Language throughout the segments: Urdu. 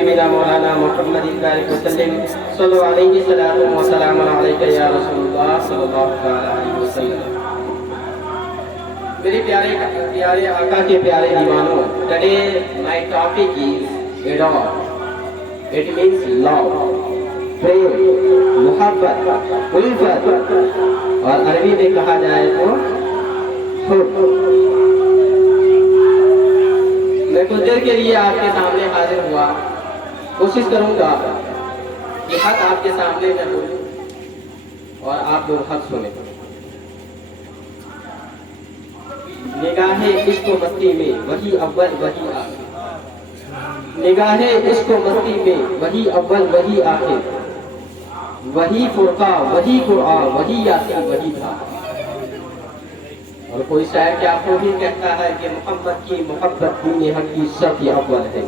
حبیبنا مولانا محمد وسلم صلی اللہ علیہ وسلم علیک یا رسول اللہ صلی اللہ علیہ وسلم۔ میرے پیارے آقا کے پیارے دیوانوں، today my topic is adore. It means love, prem، محبت، الفت، اور عربی میں کہا جائے تو حب۔ میں کچھ دیر کے لیے آپ کے سامنے حاضر ہوا، کوشش کروں گا کہ حق آپ کے سامنے میں بولوں اور آپ لوگ حق سنیں۔ نگاہ عشق و مستی میں وہی اول وہی آخر، نگاہ عشق و مستی میں وہی اول وہی آخر، وہی فرقہ وہی قرآن وہی یاسین وہی تھا۔ اور کوئی شاعر کیا خوب ہی کہتا ہے کہ محمد کی محبت دین حق کی شرط اول ہے،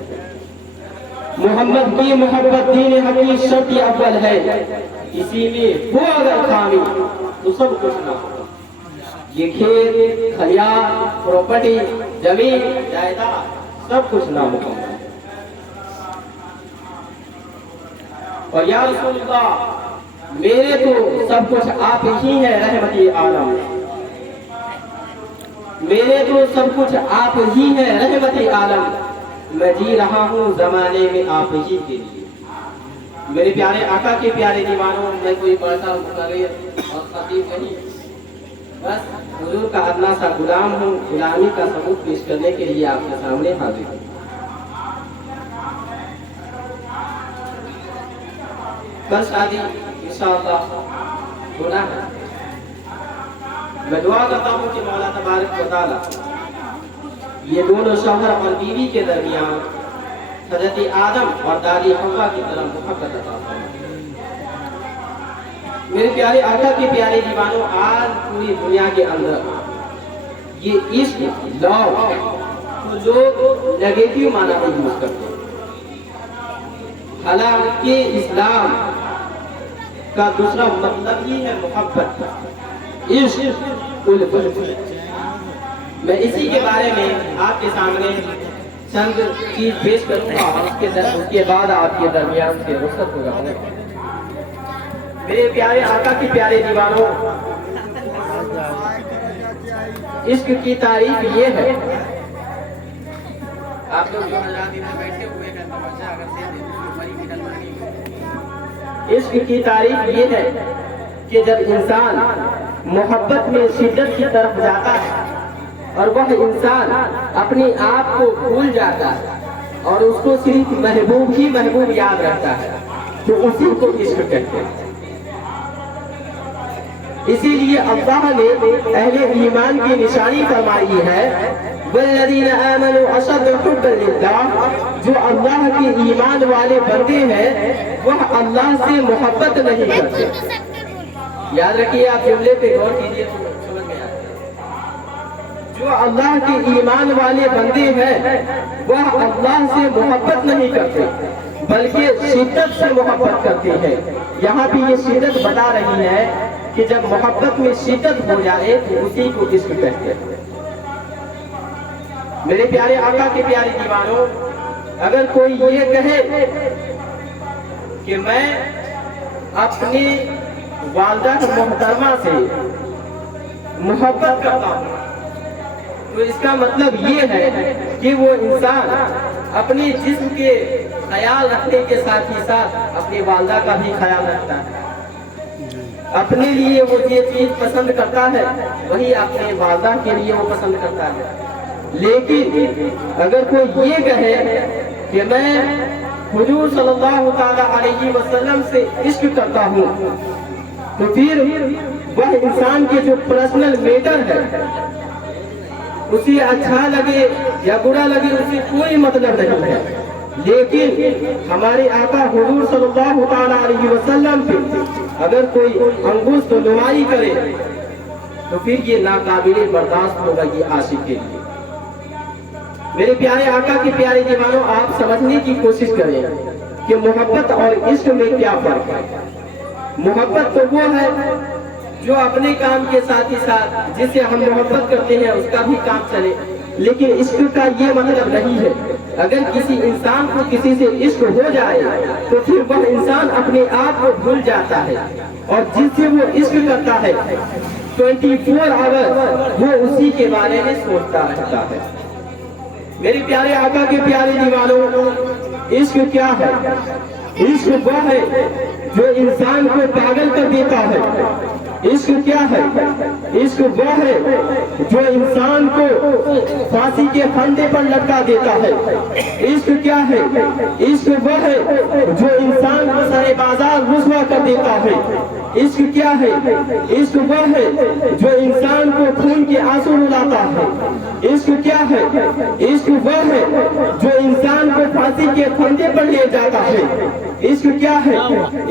محمد کی محبت دین حق کی شرط اول ہے، اسی میں ہو اگر خامی تو سب کچھ نہ ہو۔ یہ کھیت خلیات پراپرٹی زمین جائیداد سب کچھ نامکمل ہے۔ اور یا رسول اللہ میرے تو سب کچھ آپ ہی ہیں رحمت عالم، میرے تو سب کچھ آپ ہی ہیں رحمت عالم، میں جی رہا ہوں زمانے میں آپ ہی کے لیے۔ میرے پیارے آقا کے پیارے دیوانوں، میں کوئی بڑا مقرر اور خطیب نہیں، بس حضور کا ادنا سا غلام ہوں، غلامی کا ثبوت پیش کرنے کے لیے آپ کے سامنے حاضر ہوں۔ کل شادی انشاءاللہ ہونا ہے، میں دعا کرتا ہوں کہ مولا تبارک و تعالی یہ دونوں شوہر اور بیوی کے درمیان حضرت آدم اور دادی حوا کی طرح محبت عطا فرمائے۔ میرے پیارے آقا کے پیارے دیوانوں، آج پوری دنیا کے اندر یہ عشق لو لوگ نیگیٹو معنی میں یوز کرتے ہیں، حالانکہ اسلام کا دوسرا مطلب ہی ہے محبت، عشق، الفت۔ میں اسی کے بارے میں آپ کے سامنے چند چیز پیش کروں گا اور اس کے بعد آپ کے درمیان سے رخصت ہو جاؤں گا۔ میرے پیارے آقا کی پیارے دیوانوں، عشق کی تعریف یہ ہے، آپ لوگ جو حضرات ادھر بیٹھے ہوئے ہیں توجہ اگر دے دیں تو بڑی مہربانی۔ عشق کی تعریف یہ ہے کہ جب انسان محبت میں شدت کی طرف جاتا ہے اور وہ انسان اپنے آپ کو بھول جاتا ہے اور اس کو صرف محبوب ہی محبوب یاد رکھتا ہے، تو اسی کو عشق کہتے ہیں۔ اسی لیے اللہ نے اہل ایمان کی نشانی فرمائی ہے، والذین آمنوا اشد حبا للہ، جو اللہ کے ایمان والے بندے ہیں وہ اللہ سے محبت نہیں کرتے۔ یاد رکھیے، آپ جملے پہ غور کیجیے تو سمجھ میں آئے گا۔ جو اللہ کے ایمان والے بندے ہیں وہ اللہ سے محبت نہیں کرتے بلکہ شدت سے محبت کرتے ہیں۔ یہاں بھی یہ شدت بتا رہی ہے کہ جب محبت میں شدت ہو جائے تو اسی کو عشق کہتے ہیں۔ میرے پیارے آقا کے پیارے دیوانوں، اگر کوئی یہ کہے کہ میں اپنی والدہ محترمہ سے محبت کرتا ہوں، تو اس کا مطلب یہ ہے کہ وہ انسان اپنے جسم کے خیال رکھنے کے ساتھ ہی ساتھ اپنی والدہ کا بھی خیال رکھتا ہے، اپنے لیے وہ یہ چیز پسند کرتا ہے وہی اپنے والدہ کے لیے وہ پسند کرتا ہے۔ لیکن اگر کوئی یہ کہے کہ میں حضور صلی اللہ تعالی علیہ وسلم سے عشق کرتا ہوں، تو پھر وہ انسان کے جو پرسنل میٹر ہے، اسے اچھا لگے یا برا لگے اسے کوئی مطلب نہیں ہے، لیکن ہمارے آقا حضور صلی اللہ تعالی علیہ وسلم پہ اگر کوئی انگشت نمائی کرے تو پھر یہ ناقابل برداشت ہوگا یہ عاشق کے لیے۔ میرے پیارے آقا کے پیارے دیوانوں، آپ سمجھنے کی کوشش کریں کہ محبت اور عشق میں کیا فرق ہے۔ محبت تو وہ ہے جو اپنے کام کے ساتھ ہی ساتھ جسے ہم محبت کرتے ہیں اس کا بھی کام چلے، لیکن عشق کا یہ مطلب نہیں ہے اگر کسی انسان کو کسی سے عشق ہو جائے تو پھر وہ انسان اپنے آپ کو بھول جاتا ہے، اور جس سے وہ عشق کرتا ہے 24 آور وہ اسی کے بارے میں سوچتا رہتا ہے۔ میرے پیارے آقا کے پیارے دیوانوں، عشق کیا ہے؟ عشق وہ ہے جو انسان کو پاگل کر دیتا ہے۔ عشق کیا ہے؟ عشق وہ ہے جو انسان کو پھانسی کے پھندے پر لٹکا دیتا ہے۔ عشق کیا ہے؟ عشق وہ ہے جو انسان کو سر بازار رسوا کر دیتا ہے۔ عشق کیا ہے؟ عشق وہ ہے جو انسان کو خون کے آنسو رلاتا ہے۔ عشق کیا ہے؟ عشق وہ ہے جو انسان کو پھانسی کے پھندے پر لے جاتا ہے۔ عشق کیا ہے؟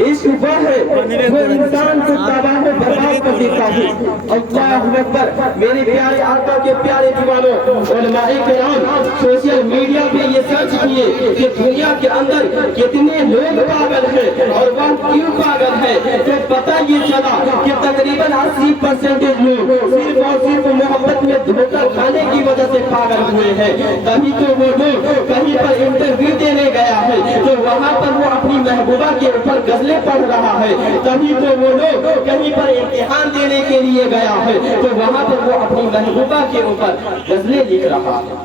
عشق وہ ہے جو انسان کو تباہ و برباد کر دیتا ہے۔ اللہ اکبر! میرے پیارے آقا کے پیارے دیوانوں، علماء کرام سوشل میڈیا پہ یہ سرچ کیے کہ دنیا کے اندر کتنے لوگ پاگل ہیں اور وہ کیوں پاگل ہیں، تو پتہ یہ چلا کہ تقریباً 80% لوگ صرف اور صرف محبت میں دھوکہ کھانے کی وجہ سے پاگل ہوئے ہیں۔ تبھی تو وہ لوگ کہیں پر انٹرویو دینے گیا ہے تو وہاں پر وہ اپنی محبوبہ کے اوپر غزلیں پڑھ رہا ہے۔ تبھی تو وہ لوگ کہیں پر امتحان دینے کے لیے گیا ہے تو وہاں پر وہ اپنی محبوبہ کے اوپر غزلیں لکھ رہا ہے۔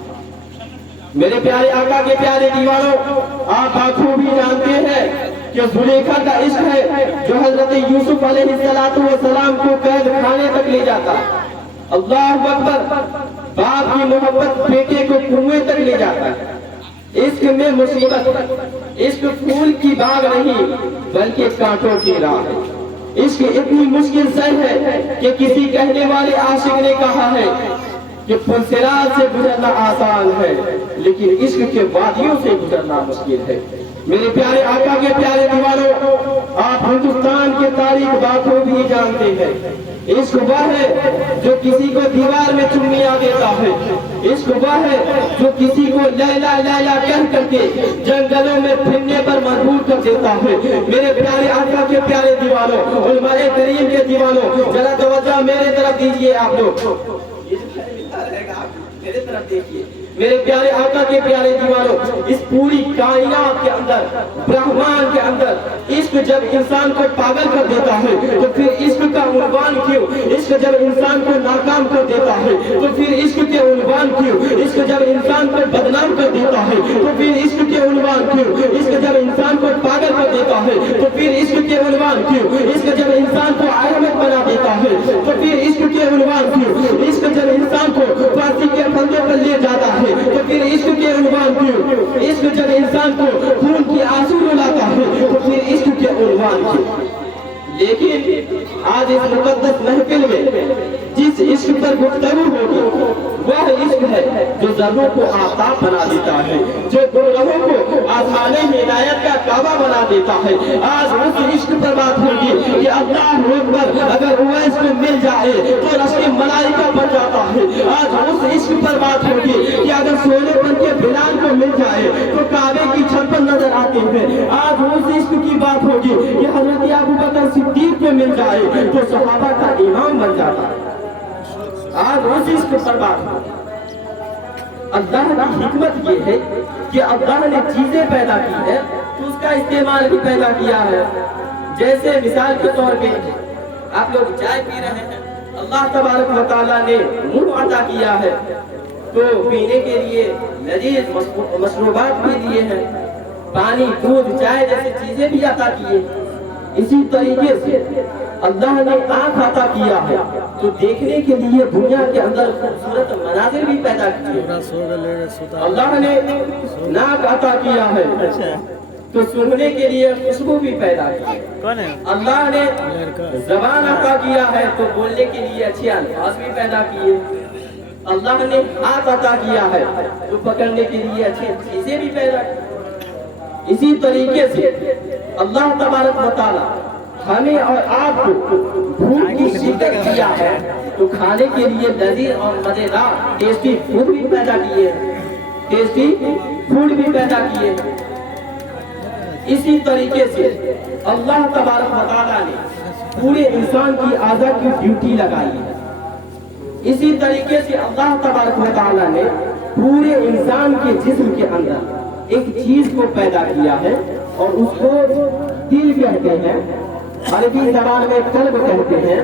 میرے پیارے آقا کے پیارے دیوانوں، آپ آنکھوں بھی جانتے ہیں کہ زلیخا کا عشق ہے جو حضرت یوسف علیہ السلام کو قید خانے تک لے جاتا ہے۔ اللہ اکبر! باپ کی محبت بیٹے کو کنویں تک لے جاتا ہے۔ عشق میں مصیبت، عشق پھول کی باغ نہیں بلکہ کانٹوں کی راہ ہے۔ عشق اتنی مشکل سے ہے کہ کسی کہنے والے عاشق نے کہا ہے کہ پلسرات سے گزرنا آسان ہے لیکن عشق کے وادیوں سے گزرنا مشکل ہے۔ میرے پیارے آقا کے پیارے دیوانوں، آپ ہندوستان کے تاریخ باتوں بھی جانتے ہیں۔ عشق وہ ہے جو کسی کو دیوار میں چومیاں دیتا ہے۔ عشق وہ ہے جو کسی کو لیلا لیلا کہہ کر کے جنگلوں میں پھرنے پر مجبور کر دیتا ہے۔ میرے پیارے آقا کے پیارے دیوانوں، علماء کریم کے دیوانوں، ذرا توجہ میرے طرف دیجئے آپ لوگ، میرے طرف دیکھیے۔ میرے پیارے آقا کے پیارے دیوانوں، اس پوری کائنات کے اندر، برہمان کے اندر عشق جب انسان کو پاگل کر دیتا ہے تو پھر عشق کا عنوان کیوں؟ عشق جب انسان کو ناکام کر دیتا ہے تو پھر عشق کے عنوان کیوں؟ عشق جب انسان کو بدنام کر دیتا ہے تو پھر عشق کے عنوان کیوں؟ عشق جب انسان کو پاگل کر دیتا ہے تو پھر عشق کے عنوان کیوں؟ عشق جب انسان کو احمد بنا دیتا ہے تو پھر عشق کے عنوان کیوں؟ عشق جب انسان کو پھانسی کے پھندے پر لے جاتا ہے تو پھر عشق کے عنوان کیوں؟ عشق جب انسان کو خون کی آنسو رلاتا ہے تو پھر عشق کے عنوان کیوں؟ لیکن آج اس مقدس محفل میں جس عشق پر گفتگو ہوگی وہ عشق ہے جو ذروں کو آفتاب بنا دیتا ہے، جو گمراہوں کو آسمان ہدایت کا کعبہ بنا دیتا ہے۔ آج اس عشق پر بات ہوگی کہ اللہ اکبر اگر اویس کو مل جائے تو رشک ملائکہ بن جاتا ہے۔ آج اس عشق پر بات ہوگی کہ اگر سونے پر کے بلال کو مل جائے تو کعبے کی چھت پر نظر آتے ہیں۔ آج اس عشق کی بات ہوگی کہ حضرت ابوبکر صدیق کو مل جائے تو صحابہ کا امام بن جاتا ہے۔ آج اس عشق پر بات ہوگی۔ اللہ کی حکمت یہ ہے کہ اللہ نے چیزیں پیدا کی ہے تو اس کا استعمال بھی پیدا کیا ہے۔ جیسے مثال کے طور پہ آپ لوگ چائے پی رہے ہیں، اللہ تبارک و تعالیٰ نے منہ عطا کیا ہے تو پینے کے لیے لذیذ مشروبات بھی دیے ہیں، پانی، دودھ، چائے جیسی چیزیں بھی عطا کیے۔ اسی طریقے سے اللہ نے آنکھ عطا کیا ہے تو دیکھنے کے لیے دنیا کے اندر خوبصورت مناظر بھی پیدا کیے۔ اللہ نے ناک عطا کیا ہے تو سننے کے لیے خوشبو بھی پیدا کی۔ اللہ نے زبان عطا کیا ہے تو بولنے کے لیے اچھے الفاظ بھی پیدا کیے۔ اللہ نے ہاتھ عطا کیا ہے تو پکڑنے کے لیے اچھی چیزیں بھی پیدا کی۔ اسی طریقے سے اللہ تبارک و تعالیٰ ہمیں اور آپ کو بھوک کی شدت کیا ہے تو کھانے کے لیے لذیذ اور مزیدار ٹیسٹی فوڈ بھی پیدا کیے، ٹیسٹی فوڈ بھی پیدا کیے۔ اسی طریقے سے اللہ تبارک و تعالیٰ نے پورے انسان کی اعضاء کی ڈیوٹی لگائی ہے۔ اسی طریقے سے اللہ تبارک و تعالیٰ نے پورے انسان کے جسم کے اندر ایک چیز کو پیدا کیا ہے اور اس کو دل کہتے ہیں، عربی زبان میں قلب کہتے ہیں،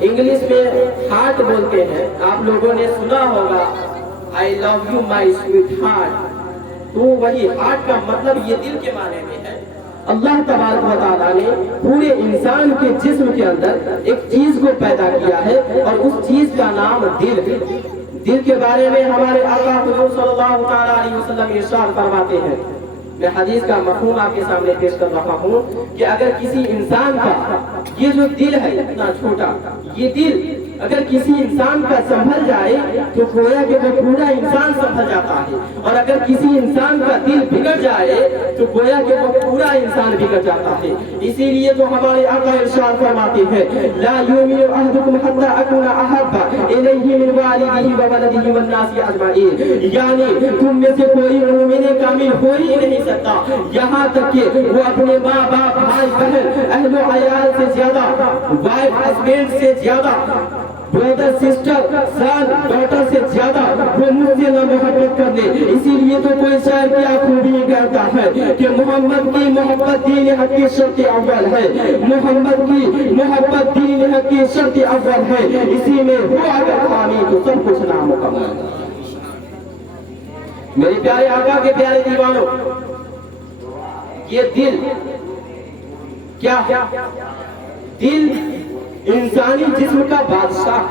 انگلش میں ہارٹ بولتے ہیں۔ آپ لوگوں نے سنا ہوگا I love you my sweet heart، تو وہی ہارٹ کا مطلب یہ دل کے معنی میں ہے۔ اللہ تبارک و تعالیٰ نے پورے انسان کے جسم کے اندر ایک چیز کو پیدا کیا ہے اور اس چیز کا نام دل ہے۔ دل کے بارے میں ہمارے آقا حضور صلی اللہ تعالیٰ علیہ وسلم ارشاد فرماتے ہیں، میں حدیث کا مفہوم آپ کے سامنے پیش کر رہا ہوں کہ اگر کسی انسان کا یہ جو دل ہے اتنا چھوٹا، یہ دل اگر کسی انسان کا سنبھل جائے تو گویا کہ وہ پورا انسان سنبھل جاتا ہے، اور اگر کسی انسان کا دل بگڑ جائے تو گویا کہ وہ پورا انسان بگڑ جاتا ہے۔ اسی لیے تو ہمارے آقا ارشاد فرماتے ہیں لا یؤمن احدکم حتی اکون احب الیہ من والدہ وولدہ والناس اجمعین، یعنی تم میں سے کوئی مومن کامل ہو ہی نہیں سکتا یہاں تک کہ وہ اپنے ماں باپ بھائی بہن اہل و عیال سے زیادہ، وائف ہسبینڈ سے زیادہ، برادر سسٹر سن ڈاٹر سے زیادہ وہ مجھ سے نہ محبت کر لے۔ اسی لیے تو کوئی شاعر کیا خوبی کہتا ہے کہ محمد کی محبت دین حق کی شرط اول ہے، محمد کی محبت دین حق کی شرط اول ہے، اسی میں ہو اگر خامی تو سب کچھ نامکمل۔ میرے پیارے آقا کے پیارے دیوانوں، یہ دل کیا ہے؟ دل انسانی جسم کا بادشاہ،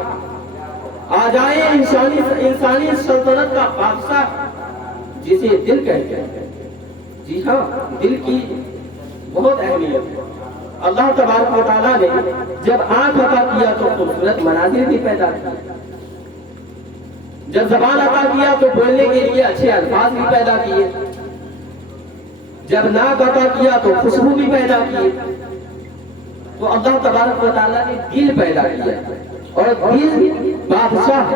آ جائے انسانی سلطنت کا بادشاہ جسے دل کہتے ہیں۔ جی ہاں، دل کی بہت اہمیت ہے۔ اللہ تبارک و تعالیٰ نے جب آنکھ عطا کیا تو خوبصورت مناظر بھی پیدا کیا، جب زبان عطا کیا تو بولنے کے لیے اچھے الفاظ بھی پیدا کیے، جب ناک عطا کیا تو خوشبو بھی پیدا کیے۔ تو اللہ تبارک و تعالیٰ نے دل پیدا کیا، اور دل بادشاہ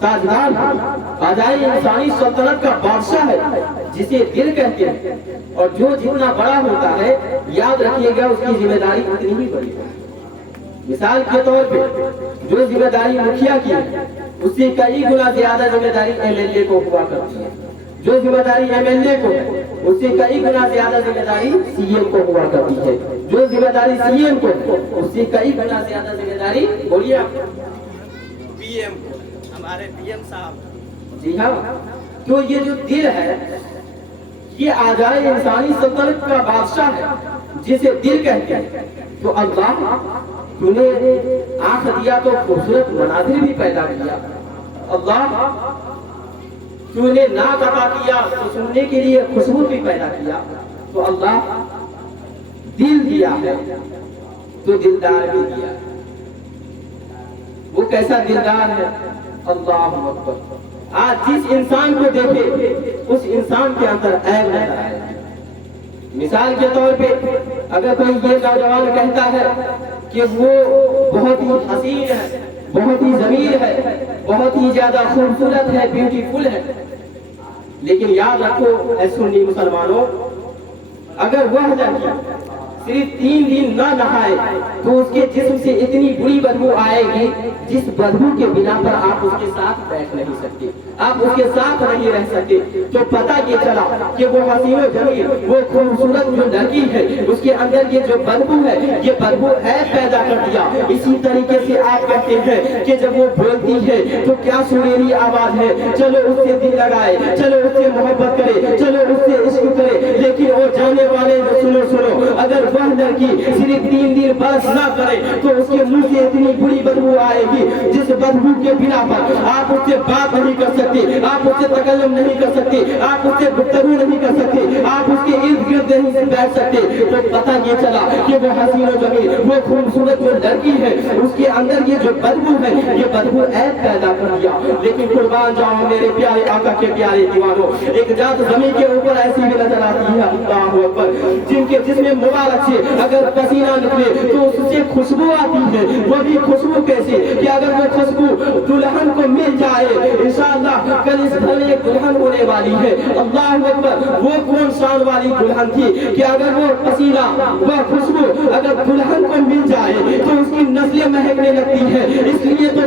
تاجدار آجائے انسانی سلطنت کا بادشاہ ہے جسے دل کہتے ہیں، اور جو جتنا بڑا ہوتا ہے یاد رکھیے گا اس کی ذمہ داری اتنی ہی بڑی ہے۔ مثال کے طور پہ جو ذمہ داری مکھیا کی ہے اس سے کئی گنا زیادہ ذمہ داری MLA کو ہوا کرتی ہے، جو ذمہ داری MLA کو ہے اس سے کئی گنا زیادہ ذمہ داری CM کو ہوا کرتی ہے، جو ذمہ داری CM کو اس سے کئی گنا زیادہ ذمہ داری بولیے PM کو، ہمارے PM صاحب۔ جی ہاں، تو یہ جو دل ہے یہ آجائے انسانی سلطنت کا بادشاہ ہے جسے دل کہتے ہیں۔ تو اللہ تو نے آنکھ دیا تو خوبصورت مناظر بھی پیدا کیا، اللہ تو نے ناک عطا کیا تو سننے کے لیے خوشبو بھی پیدا کیا، تو اللہ دل دیا ہے تو دلدار بھی دیا۔ وہ کیسا دلدار ہے؟ اللہ اکبر۔ آج جس انسان کو دیکھے اس انسان کے اندر عیب نظر آئے۔ مثال کے طور پہ اگر کوئی یہ نوجوان کہتا ہے کہ وہ بہت ہی حسین ہے، بہت ہی ضمیر ہے، بہت ہی زیادہ خوبصورت ہے، بیوٹیفل ہے، لیکن یاد رکھو اے سنی مسلمانوں، اگر وہ لڑکی صرف 3 دن نہ نہائے تو اس کے جسم سے اتنی بری بدبو آئے گی جس بدبو کے بنا پر آپ اس کے ساتھ بیٹھ نہیں سکتے، آپ اس کے ساتھ نہیں رہ سکتے۔ تو پتہ یہ چلا کہ وہ حسین و جمیل، وہ خوبصورت جو لڑکی ہے اس کے اندر یہ جو بدبو ہے یہ بدبو عیب پیدا کر دیا۔ اسی طریقے سے آپ کہتے ہیں کہ جب وہ بولتی ہے تو کیا سریلی آواز ہے، چلو اس سے دل لگائے، چلو اس سے محبت کرے، چلو اس سے عشق کرے، لیکن وہ جانے والے سنو اگر وہ لڑکی صرف 3 دن برس نہ کرے تو اس کے منہ سے اتنی بری بدبو آئے گی جس بدبو کے بنا پر آپ اس سے بات نہیں کر سکتے، آپ اس سے تکلم نہیں کر سکتے، آپ اس سے گفتگو نہیں کر سکتے، آپ اس کے ارد گرد نہیں بیٹھ سکتے۔ تو پتہ یہ چلا کہ وہ حسین و جمیل، وہ خوبصورت جو لڑکی ہے اس کے اندر یہ جو بدبو ہے یہ بدبو عیب پیدا کر دیا۔ لیکن قربان جاؤں میرے پیارے آقا کے پیارے دیوانوں، ایک ذات زمین کے اوپر ایسی بھی نظر آتی ہے اللہ اکبر، جن کے جسم مبارک سے اگر پسینہ نکلے تو اس سے خوشبو آتی ہے، وہ بھی خوشبو کیسے کہ اگر وہ خوشبو دلہن کو مل جائے انشاءاللہ کل اس گھر میں ایک دلہن ہونے والی ہے۔ اللہ اکبر، وہ کون شان والی دلہن تھی کہ اگر وہ پسینہ وہ خوشبو اگر دلہن کو مل جائے تو اس کی نسلیں مہکنے لگتی ہے۔ اس لیے تو